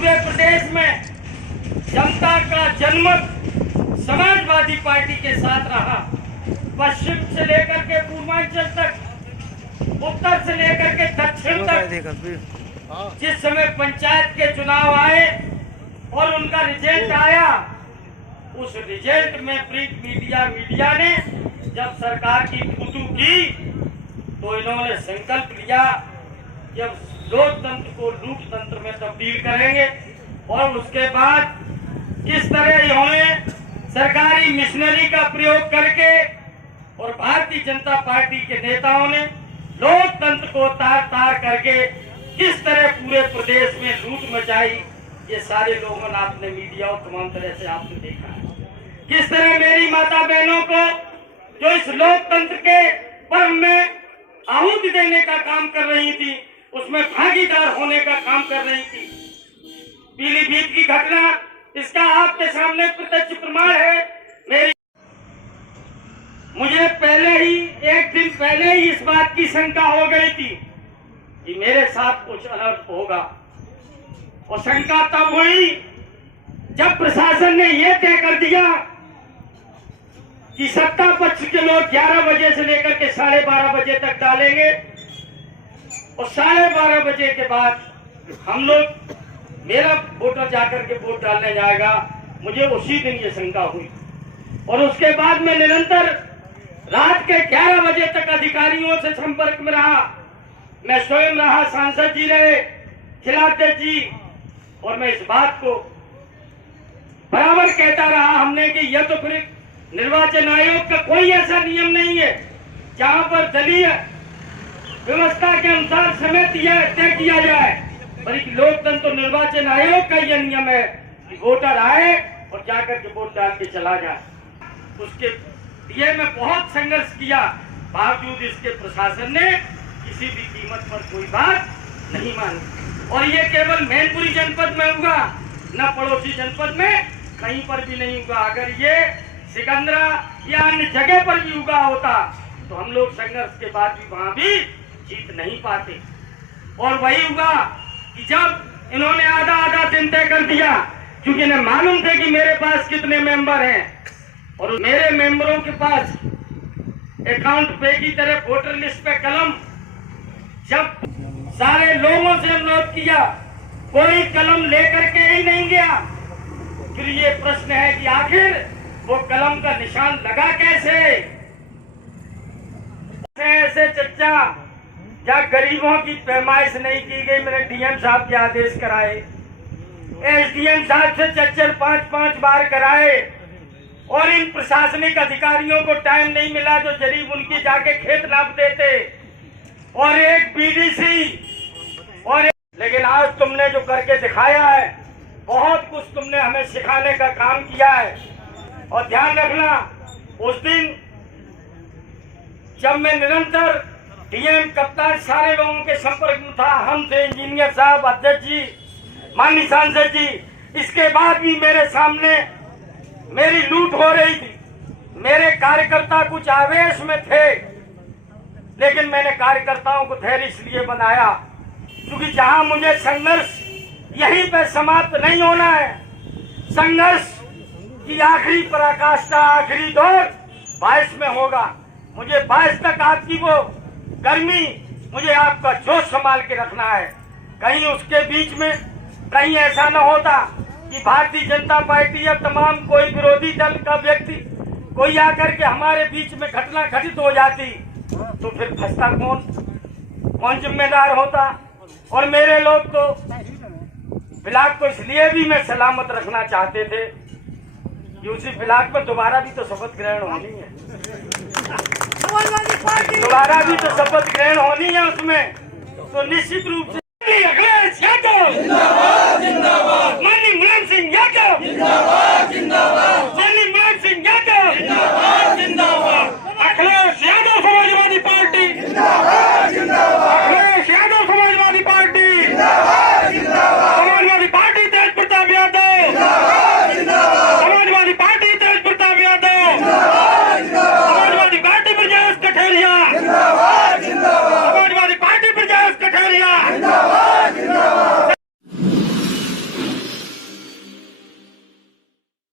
पूरे प्रदेश में जनता का जनमत समाजवादी पार्टी के साथ रहा। पश्चिम से लेकर के पूर्वांचल तक, उत्तर से लेकर के दक्षिण तक। जिस समय पंचायत के चुनाव आए और उनका रिजल्ट आया, उस रिजल्ट में प्रिंट मीडिया ने जब सरकार की फूटू की तो इन्होंने संकल्प लिया जब लोकतंत्र को लोकतंत्र में तब्दील करेंगे। और उसके बाद किस तरह इन्होंने सरकारी मिशनरी का प्रयोग करके और भारतीय जनता पार्टी के नेताओं ने लोकतंत्र को तार तार करके किस तरह पूरे प्रदेश में लूट मचाई, ये सारे लोगों ने आपने मीडिया और तमाम तरह से आपने देखा है। किस तरह मेरी माता बहनों को जो इस लोकतंत्र के पर्व में आहुति देने का काम कर रही थी, उसमें भागीदार होने का काम कर रही थी। पीलीभीत की घटना इसका आपके सामने प्रत्यक्ष प्रमाण है। मुझे पहले ही एक दिन पहले ही इस बात की शंका हो गई थी कि मेरे साथ कुछ अनर्थ होगा। और शंका तब हुई जब प्रशासन ने यह तय कर दिया कि सत्ता पक्ष के लोग 11 बजे से लेकर के 12:30 बजे तक डालेंगे और 12:30 बजे के बाद हम लोग, मेरा वोटर जाकर के वोट डालने जाएगा। मुझे उसी दिन ये शंका हुई और उसके बाद मैं निरंतर रात के 11 बजे तक अधिकारियों से संपर्क में रहा। मैं स्वयं रहा, सांसद जी रहे, जिलाध्यक्ष जी, और मैं इस बात को बराबर कहता रहा हमने कि यह तो फिर निर्वाचन आयोग का कोई ऐसा नियम नहीं है जहां पर दलीय व्यवस्था के अनुसार समय तय किया जाए, बल्कि लोकतंत्र निर्वाचन आयोग का यह नियम है कि वोटर आए और जाकर के वोट डाल के चला जाए। उसके लिए मैं बहुत संघर्ष किया, बावजूद इसके प्रशासन ने किसी भी कीमत पर कोई बात नहीं मानी। और ये केवल मैनपुरी जनपद में हुआ, न पड़ोसी जनपद में कहीं पर भी नहीं हुआ। अगर ये सिकंदरा या अन्य जगह पर भी हुआ होता तो हम लोग संघर्ष के बाद भी वहां भी जीत नहीं पाते। और वही हुआ कि जब इन्होंने आधा दिन तय कर दिया, क्योंकि इन्हें मालूम थे कि मेरे पास कितने मेंबर हैं और मेरे मेंबरों के पास अकाउंट पे की तरह वोटर लिस्ट पे कलम, जब सारे लोगों से अनुरोध किया, कोई कलम लेकर के ही नहीं गया। फिर ये प्रश्न है कि आखिर वो कलम का निशान लगा कैसे? ऐसे चर्चा जहाँ गरीबों की पैमाइश नहीं की गई, मैंने डीएम साहब के आदेश कराए, एसडीएम साहब से चर्चा 5-5 बार कराए और इन प्रशासनिक अधिकारियों को टाइम नहीं मिला जो जरीब उनकी जाके खेत नाप देते, और एक बीडीसी और लेकिन आज तुमने जो करके दिखाया है, बहुत कुछ तुमने हमें सिखाने का काम किया है। और ध्यान रखना, उस दिन जब मैं निरंतर डीएम, कप्तान, सारे लोगों के संपर्क में था, हम थे, इंजीनियर साहब, अध्यक्ष जी, माननीय सांसद जी, इसके बाद भी मेरे सामने मेरी लूट हो रही थी। मेरे कार्यकर्ता कुछ आवेश में थे, लेकिन मैंने कार्यकर्ताओं को धैर्य इसलिए बनाया क्योंकि जहां मुझे संघर्ष यहीं पे समाप्त नहीं होना है। संघर्ष की आखिरी पराकाष्ठा, आखिरी दौर 22 में होगा। मुझे 22 तक आपकी वो गर्मी, मुझे आपका जोश संभाल के रखना है। कहीं उसके बीच में कहीं ऐसा न होता कि भारतीय जनता पार्टी या तमाम कोई विरोधी दल का व्यक्ति कोई आकर के हमारे बीच में घटना घटित हो जाती तो फिर फंसता कौन जिम्मेदार होता। और मेरे लोग तो ब्लॉक को इसलिए भी मैं सलामत रखना चाहते थे कि उसी ब्लॉक में दोबारा भी तो शपथ ग्रहण होनी है, दोबारा भी तो शपथ ग्रहण होनी है उसमें, तो निश्चित रूप से अखिलेश यादव